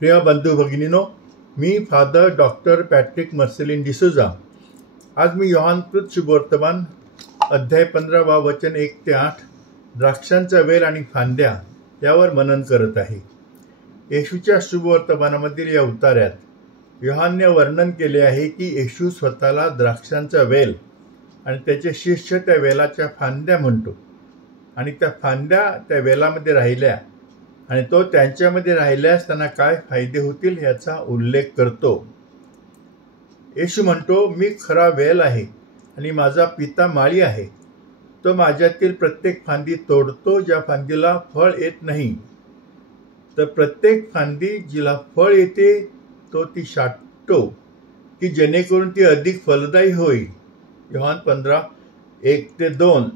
प्रिय बंधू भगिनीनो, मी फादर डॉक्टर पॅट्रिक मार्सेलिन डिसूजा। आज मी योहानकृत शुभवर्तमान अध्याय 15 वचन 1 ते 8 द्राक्षांचा वेल आणि फांद्या यावर मनन करत आहे। येशूच्या शुभवर्तमानामधील या उतार्यात योहानने वर्णन केले आहे की येशू स्वतःला द्राक्षांचा वेल आणि त्याचे शिष्य त्या वेलाच्या फांद्या म्हणतो आणि त्या फांद्या त्या वेलामध्ये राहिल्या आणि तो त्यांच्यामध्ये राहिल्यास त्यांना काय फायदे होतील याचा उल्लेख करतो। येशू म्हणतो, मी खरा वेल आहे आणि माझा पिता माळी आहे। तो माझ्यातील प्रत्येक फांदी तोडतो ज्या फांदीला फळ येत नाही, तर प्रत्येक फांदी जिला फळ येते तो ती छाटतो की जेणेकरून ती अधिक फलदायी होईल। योहान 15:1-2।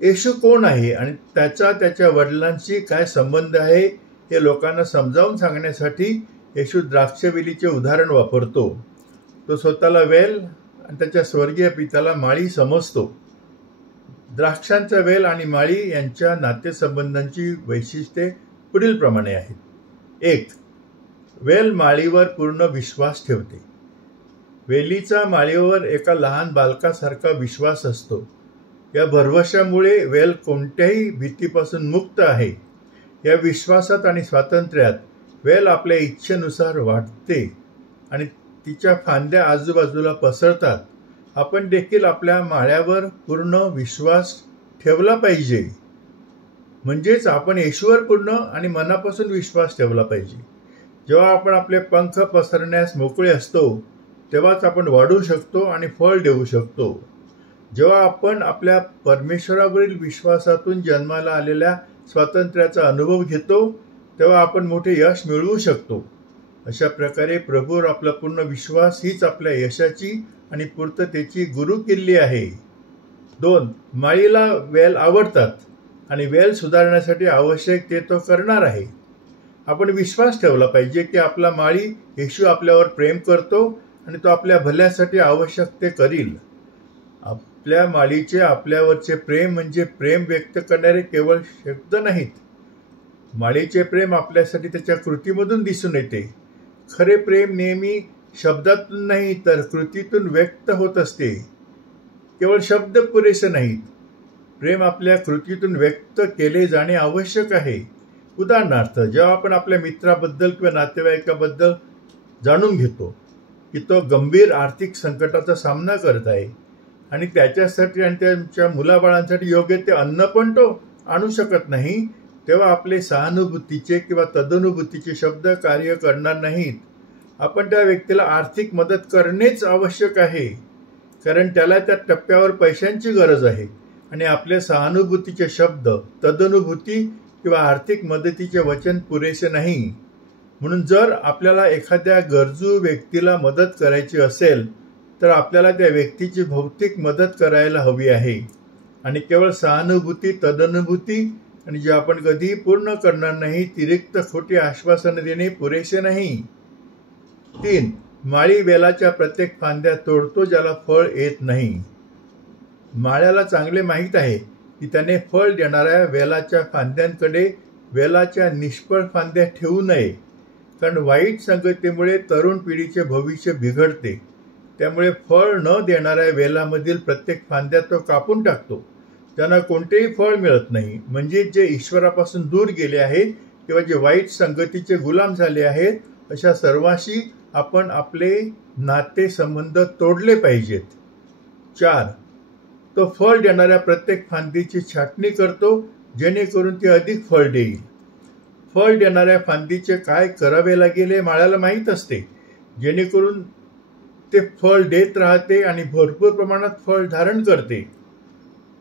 येशू कोण आहे आणि त्याच्या वडिलांशी काय संबंध आहे हे लोकांना समजावून सांगण्यासाठी येशू द्राक्षवेलीचे उदाहरण वापरतो। तो स्वतःला वेल आणि त्याच्या स्वर्गीय पित्याला माळी समजतो। द्राक्षांचा वेल आणि माळी यांच्या नातेसंबंधांची वैशिष्ट्ये पुढील प्रमाणे आहेत। 1. वेल माळीवर पूर्ण विश्वास ठेवते। वेलीचा माळीवर एका लहान बालकासारखा विश्वास असतो। या भरवशामुळे वेल कोणत्याही भीतीपासून मुक्त आहे। या विश्वासात आणि स्वातंत्र्यात वेल आपल्या इच्छेनुसार वाढते आणि तिच्या फांद्या आजूबाजूला पसरतात। आपण देखील आपल्या माळ्यावर पूर्ण विश्वास ठेवला पाहिजे, म्हणजेच आपण येशूवर पूर्ण आणि मनापासून विश्वास ठेवला पाहिजे। जेव्हा आपण आपले पंख पसरण्यास मोकळे असतो तेव्हाच आपण वाढू शकतो आणि फळ देऊ शकतो। जेव्हा आपण आपल्या परमेश्वरावरील विश्वासातून जन्माला आलेल्या स्वातंत्र्याचा अनुभव घेतो तेव्हा आपण मोठे यश मिळवू शकतो। अशा प्रकारे प्रभूवर आपला पूर्ण विश्वास हीच आपल्या यशाची आणि पूर्ततेची गुरुकिल्ली आहे। 2. माळीला वेल आवडतात आणि वेल सुधारण्यासाठी आवश्यक ते तो करणार आहे। आपण विश्वास ठेवला पाहिजे की आपला माळी येशू आपल्यावर प्रेम करतो आणि तो आपल्या भल्यासाठी आवश्यक ते करील। आपल्या माळीचे आपल्यावरचे प्रेम म्हणजे प्रेम व्यक्त करणारे केवळ शब्द नाहीत। माळीचे प्रेम आपल्यासाठी त्याच्या कृतीमधून दिसून येते। खरे प्रेम नेहमी शब्दातून नाही तर कृतीतून व्यक्त होत असते। केवळ शब्द पुरेसे नाहीत, प्रेम आपल्या कृतीतून व्यक्त केले जाणे आवश्यक आहे। उदाहरणार्थ, जेव्हा आपण आपल्या मित्राबद्दल किंवा नातेवाईकाबद्दल जाणून घेतो की तो गंभीर आर्थिक संकटाचा सामना करत आहे आणि त्याच्यासाठी आणि त्यांच्या मुलाबाळांसाठी योग्य ते अन्न पण तो आणू शकत नाही, तेव्हा आपले सहानुभूतीचे किंवा तदनुभूतीचे शब्द कार्य करणार नाहीत। आपण त्या व्यक्तीला आर्थिक मदत करणेच आवश्यक आहे, कारण त्याला त्या टप्प्यावर पैशांची गरज आहे आणि आपले सहानुभूतीचे शब्द, तदनुभूती किंवा आर्थिक मदतीचे वचन पुरेसे नाही। म्हणून जर आपल्याला एखाद्या गरजू व्यक्तीला मदत करायची असेल तर आपल्याला त्या व्यक्तीची भौतिक मदत करायला हवी आहे आणि केवळ सहानुभूती, तदनुभूती आणि जे आपण कधीही पूर्ण करणार नाही ती रिक्त खोटी आश्वासनं देणे पुरेसे नाही। 3. माळी वेलाच्या प्रत्येक फांद्या तोडतो ज्याला फळ येत नाही। माळ्याला चांगले माहीत आहे की त्याने फळ देणाऱ्या वेलाच्या फांद्यांकडे वेलाच्या निष्फळ फांद्या ठेवू नये, कारण वाईट संगतीमुळे तरुण पिढीचे भविष्य बिघडते। त्यामुळे फळ न देणाऱ्या वेलामधील प्रत्येक फांद्या तो कापून टाकतो। त्यांना कोणतेही फळ मिळत नाही, म्हणजे जे ईश्वरापासून दूर गेले आहेत किंवा जे वाईट संगतीचे गुलाम झाले आहेत अशा सर्वांशी आपण आपले नाते संबंध तोडले पाहिजेत। 4. तो फळ देणाऱ्या प्रत्येक फांदीची छाटणी करतो जेणेकरून ती अधिक फळ देईल। फळ देणाऱ्या फांदीचे काय करावे लागेल हे माळ्याला माहीत असते, जेणेकरून ते फळ देत राहते आणि भरपूर प्रमाणात फळ धारण करते।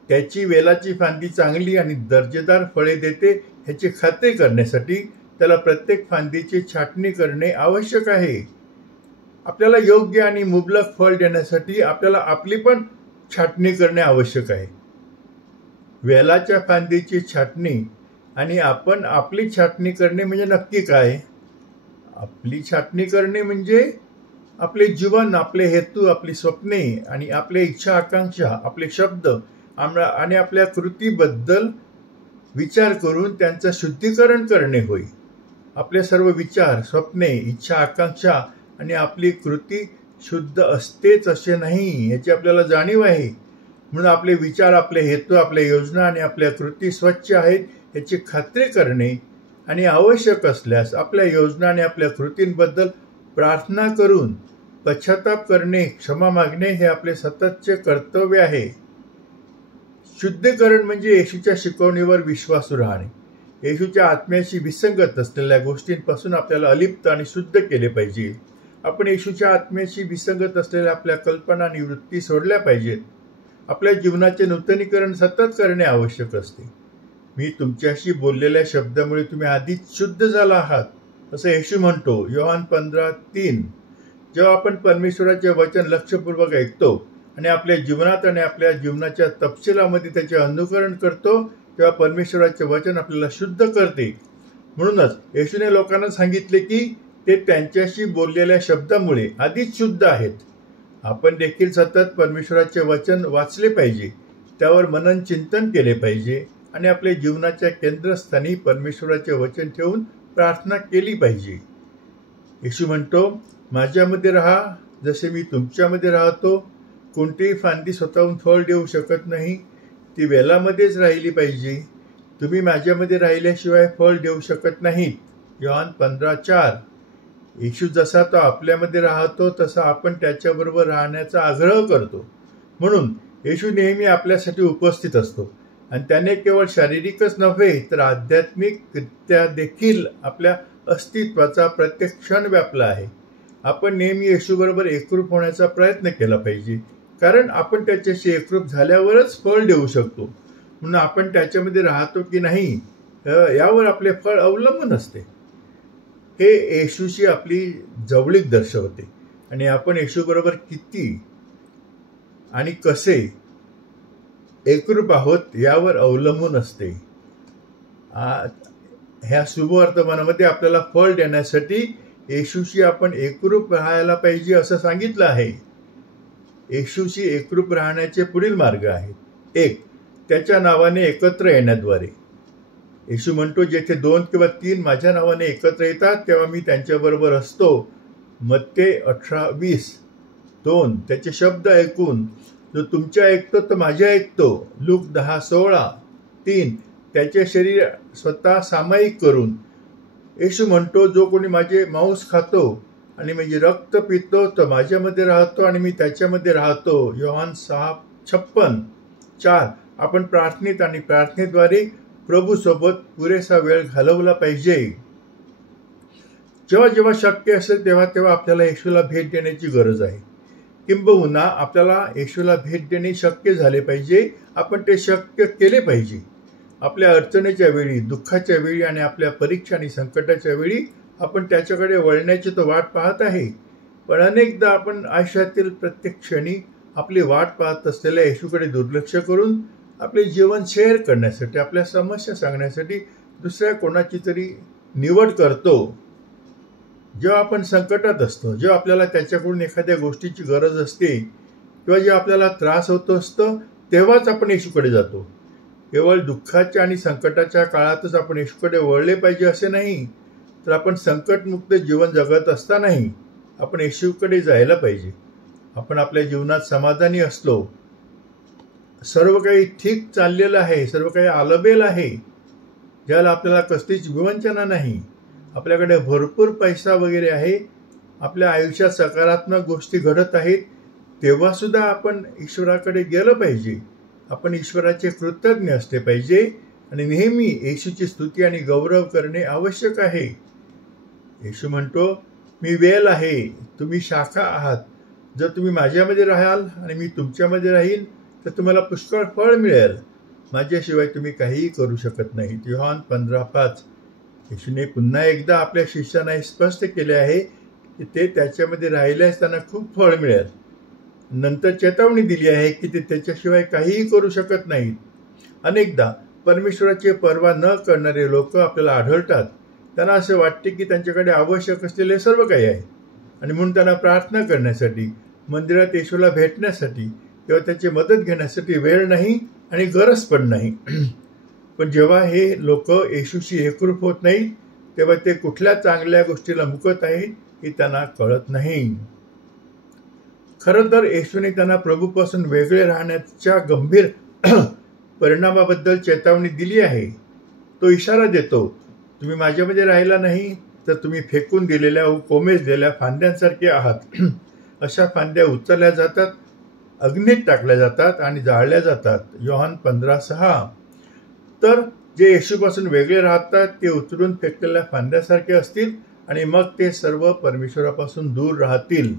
त्याची वेलाची फांदी चांगली आणि दर्जेदार फळे देते ह्याची खात्री करण्यासाठी त्याला प्रत्येक फांदीची छाटणी करणे आवश्यक आहे। आपल्याला योग्य आणि मुबलक फळ देण्यासाठी आपल्याला आपली पण छाटणी करणे आवश्यक आहे। वेलाच्या फांदीची छाटणी आणि आपण आपली छाटणी करणे म्हणजे नक्की काय? आपली छाटणी करणे म्हणजे आपले जीवन, आपले हेतू, आपली स्वप्ने आणि आपले इच्छा आकांक्षा, आपले शब्द आणि आपल्या कृतीबद्दल विचार करून त्यांचं शुद्धीकरण करणे होय. आपले सर्व विचार, स्वप्ने, इच्छा, आकांक्षा आणि आपली कृती शुद्ध असतेच असे नाही याची आपल्याला जाणीव आहे. म्हणून आपले विचार, आपले हेतू, आपल्या योजना आणि आपल्या कृती स्वच्छ आहेत याची खात्री करणे आणि आवश्यक असल्यास आपल्या योजना आणि आपल्या कृतींबद्दल प्रार्थना करून पश्चाताप करणे, क्षमा मागणे हे आपले सततचे कर्तव्य आहे. शुद्धीकरण म्हणजे येशूच्या शिकवणीवर विश्वासू राहणे. येशूच्या आत्म्याशी विसंगत असलेल्या गोष्टींपासून आपल्याला अलिप्त आणि शुद्ध केले पाहिजे. आपण येशूच्या आत्म्याशी विसंगत असलेल्या आपल्या कल्पना आणि वृत्ती सोडल्या पाहिजेत. आपल्या जीवनाचे नूतनीकरण सतत करणे आवश्यक असते. मी तुमच्याशी बोललेल्या शब्दामुळे तुम्ही आधीच शुद्ध झाला आहात असं येशू म्हणतो. योहान 15:3. जेव्हा आपण परमेश्वराचे वचन लक्षपूर्वक ऐकतो आणि आपल्या जीवनात आणि आपल्या जीवनाच्या तपशिलामध्ये त्याचे अनुकरण करतो तेव्हा परमेश्वराचे वचन आपल्याला शुद्ध करते. म्हणूनच येशूने लोकांना सांगितले की ते त्यांच्याशी बोललेल्या शब्दामुळे आधीच शुद्ध आहेत. आपण देखील सतत परमेश्वराचे वचन वाचले पाहिजे, त्यावर मनन चिंतन केले पाहिजे आणि आपल्या जीवनाच्या केंद्रस्थानी परमेश्वराचे वचन ठेवून प्रार्थना केली पाहिजे. येशू म्हणतो, माझ्यामध्ये राहा जसे मी तुमच्यामध्ये राहतो. कोणतीही फांदी स्वतःहून फळ देऊ शकत नाही, ती वेलामध्येच राहिली पाहिजे. तुम्ही माझ्यामध्ये राहिल्याशिवाय फळ देऊ शकत नाहीत. योहान 15:4. येशू जसा तो आपल्यामध्ये राहतो तसा आपण त्याच्याबरोबर राहण्याचा आग्रह करतो. म्हणून येशू नेहमी आपल्यासाठी उपस्थित असतो आणि त्याने केवळ शारीरिकच नव्हे तर आध्यात्मिकरित्या देखील आपल्या अस्तित्वाचा प्रत्येक क्षण व्यापला आहे. आपण नेहमी येशूबरोबर एकरूप होण्याचा प्रयत्न केला पाहिजे, कारण आपण त्याच्याशी एकरूप झाल्यावरच फळ देऊ शकतो. म्हणून आपण त्याच्यामध्ये राहतो की नाही यावर आपले फळ अवलंबून असते. हे येशूशी आपली जवळीक दर्शवते आणि आपण येशूबरोबर किती आणि कसे एकरूप आहोत यावर अवलंबून असते. ह्या शुभवर्तमानामध्ये आपल्याला फळ देण्यासाठी येशूशी आपण एकरूप राहायला पाहिजे असं सांगितलं आहे. येशूशी एकरूप राहण्याचे पुढील मार्ग आहेत. 1. त्याच्या नावाने एकत्र येण्याद्वारे. येशू म्हणतो, जेथे 2 किंवा 3 माझ्या नावाने एकत्र येतात तेव्हा मी त्यांच्याबरोबर असतो. मत्ते 18:20. 2. त्याचे शब्द ऐकून जो तुमच्या ऐकतो तो माझ्या ऐकतो. लूक 10:16. 3. त्याचे शरीर स्वतः सामायिक करून. येशू म्हणतो, जो कोणी माझे मांस खातो आणि माझे रक्त पितो तो माझ्यामध्ये राहतो आणि मी त्याच्यामध्ये राहतो. योहान 6:56. 4. आपण प्रार्थनेत आणि प्रार्थनेद्वारे प्रभूसोबत पुरेसा वेळ घालवला पाहिजे. जेव्हा जेव्हा शक्य असेल तेव्हा तेव्हा आपल्याला येशूला भेट देण्याची गरज आहे. किंबहुना आपल्याला येशूला भेट देणे शक्य झाले पाहिजे. आपण ते शक्य केले पाहिजे. आपल्या अडचणीच्या वेळी, दुःखाच्या वेळी आणि आपल्या परीक्षा आणि संकटाच्या वेळी आपण त्याच्याकडे वळण्याची तो वाट पाहत आहे. पण अनेकदा आपण आयुष्यातील प्रत्येक क्षणी आपली वाट पाहत असलेल्या येशूकडे दुर्लक्ष करून आपले जीवन शेअर करण्यासाठी, आपल्या समस्या सांगण्यासाठी दुसऱ्या कोणाची तरी निवड करतो. जेव्हा आपण संकटात असतो, जेव्हा आपल्याला त्याच्याकडून एखाद्या गोष्टीची गरज असते किंवा जेव्हा आपल्याला त्रास होतो असतो तेव्हाच आपण येशूकडे जातो. केवळ दुःखाच्या आणि संकटाच्या काळातच आपण येशूकडे वळले पाहिजे असे नाही, तर आपण संकटमुक्त जीवन जगत असतानाही आपण येशूकडे जायला पाहिजे. आपण आपल्या जीवनात समाधानी असलो, सर्व काही ठीक चाललेलं आहे, सर्व काही आलबेल आहे, ज्याला आपल्याला कसलीच विवंचना नाही, आपल्याकडे भरपूर पैसा वगैरे आहे, आपल्या आयुष्यात सकारात्मक गोष्टी घडत आहेत, तेव्हा सुद्धा आपण ईश्वराकडे गेलं पाहिजे. आपण ईश्वराचे कृतज्ञ असले पाहिजे आणि नेहमी येशूची स्तुती आणि गौरव करणे आवश्यक आहे. येशू म्हणतो, मी वेल आहे, तुम्ही शाखा आहात. जर तुम्ही माझ्यामध्ये राहाल आणि मी तुमच्यामध्ये राहील तर तुम्हाला पुष्कळ फळ मिळेल. माझ्याशिवाय तुम्ही काहीही करू शकत नाही. योहान 15:5. येशूने पुन्हा एकदा आपल्या शिष्यांना हे स्पष्ट केले आहे की ते त्याच्यामध्ये राहिल्यास त्यांना खूप फळ मिळेल. नंतर चेतावणी दिली आहे की ते त्याच्याशिवाय काहीही करू शकत नाहीत. अनेकदा परमेश्वराची पर्वा न करणारे लोक आपल्याला आढळतात. त्यांना असे वाटते की त्यांच्याकडे आवश्यक असलेले सर्व काही आहे आणि म्हणून त्यांना प्रार्थना करण्यासाठी, मंदिरात येशूला भेटण्यासाठी किंवा त्याची मदत घेण्यासाठी वेळ नाही आणि गरज पण नाही. पण जेव्हा हे लोक येशूशी एकरूप होत नाहीत तेव्हा ते कुठल्या चांगल्या गोष्टीला मुकत आहेत हे त्यांना कळत नाही. खरं तर येशूने त्यांना प्रभूपासून वेगळे राहण्याच्या गंभीर परिणामाबद्दल चेतावणी दिली आहे. तो इशारा देतो, तुम्ही माझ्यामध्ये राहिला नाही तर तुम्ही फेकून दिलेल्या व कोमेजलेल्या फांद्यांसारखे आहात. अशा फांद्या उचलल्या जातात, अग्नीत टाकल्या जातात आणि जाळल्या जातात. योहान 15:6. तर जे येशूपासून वेगळे राहतात ते उचलून फेकलेल्या फांद्यासारखे असतील आणि मग ते सर्व परमेश्वरापासून दूर राहतील.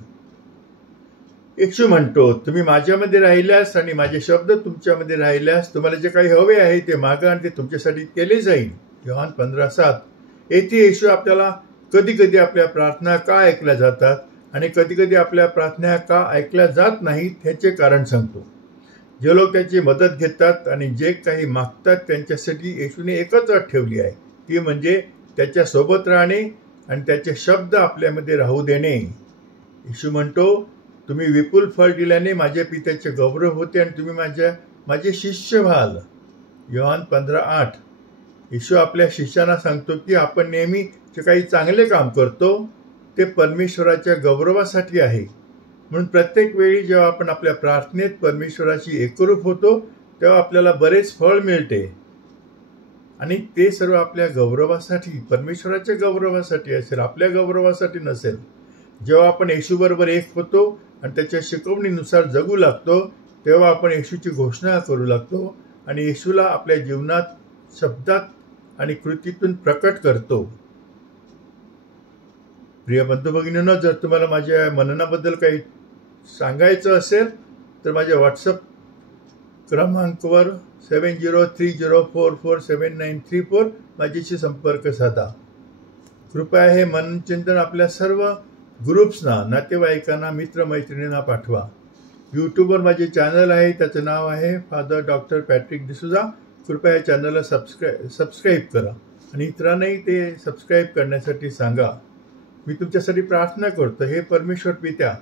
येशू म्हणतो, तुम्ही माझ्यामध्ये राहिल्यास आणि माझे शब्द तुमच्यामध्ये राहिल्यास तुम्हाला जे काही हवे आहे ते मागा आणि ते तुमच्यासाठी केले जाईल. योहान 15:7. येथे येशू आपल्याला कधी कधी आपल्या प्रार्थना का ऐकल्या जातात आणि कधी कधी आपल्या प्रार्थना का ऐकल्या जात नाहीत ह्याचे कारण सांगतो. जे लोक त्याची मदत घेतात आणि जे काही मागतात त्यांच्यासाठी येशूने एकच अट ठेवली आहे, ती म्हणजे त्याच्या सोबत राहणे आणि त्याचे शब्द आपल्यामध्ये राहू देणे. येशू म्हणतो, तुम्ही विपुल फळ दिल्याने माझ्या पित्याचे गौरव होते आणि तुम्ही माझे शिष्य व्हाल. योहान 15:8. येशू आपल्या शिष्यांना सांगतो की आपण नेहमी जे काही चांगले काम करतो ते परमेश्वराच्या गौरवासाठी आहे. म्हणून प्रत्येक वेळी जेव्हा आपण आपल्या प्रार्थनेत परमेश्वराशी एकरूप होतो तेव्हा आपल्याला बरेच फळ मिळते आणि ते सर्व आपल्या गौरवासाठी, परमेश्वराच्या गौरवासाठी असेल, आपल्या गौरवासाठी नसेल. जेव्हा आपण येशूबरोबर एक होतो आणि त्याच्या शिकवणीनुसार जगू लागतो तेव्हा आपण येशूची घोषणा करू लागतो आणि येशूला आपल्या जीवनात, शब्दात आणि कृतीतून प्रकट करतो. प्रिय बंधू भगिनींनो, जर तुम्हाला माझ्या मननाबद्दल काही सांगायचं असेल तर माझ्या व्हॉट्सअप क्रमांकावर 7030447934 माझ्याशी संपर्क साधा. कृपया हे मनचिंतन आपल्या सर्व ग्रुप्सना, नातेवाईकांना, मित्रमैत्रिणींना पाठवा. यूट्यूबवर माझे चॅनल आहे, त्याचं नाव आहे फादर डॉक्टर पॅट्रिक डिसूजा. कृपया या चॅनलला सबस्क्राईब करा आणि इतरांनाही ते सबस्क्राईब करण्यासाठी सांगा. मी तुमच्यासाठी प्रार्थना करतो. हे परमेश्वर पित्या,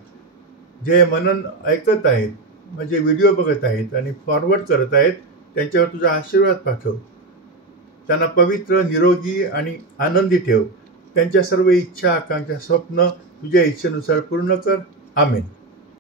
जे मनन ऐकत आहेत, म्हणजे व्हिडिओ बघत आहेत आणि फॉरवर्ड करत आहेत, त्यांच्यावर तुझा आशीर्वाद पाठव. त्यांना पवित्र, निरोगी आणि आनंदी ठेव. त्यांच्या सर्व इच्छा, आकांक्षा, स्वप्न तुझ्या इच्छेनुसार पूर्ण कर. आमेन.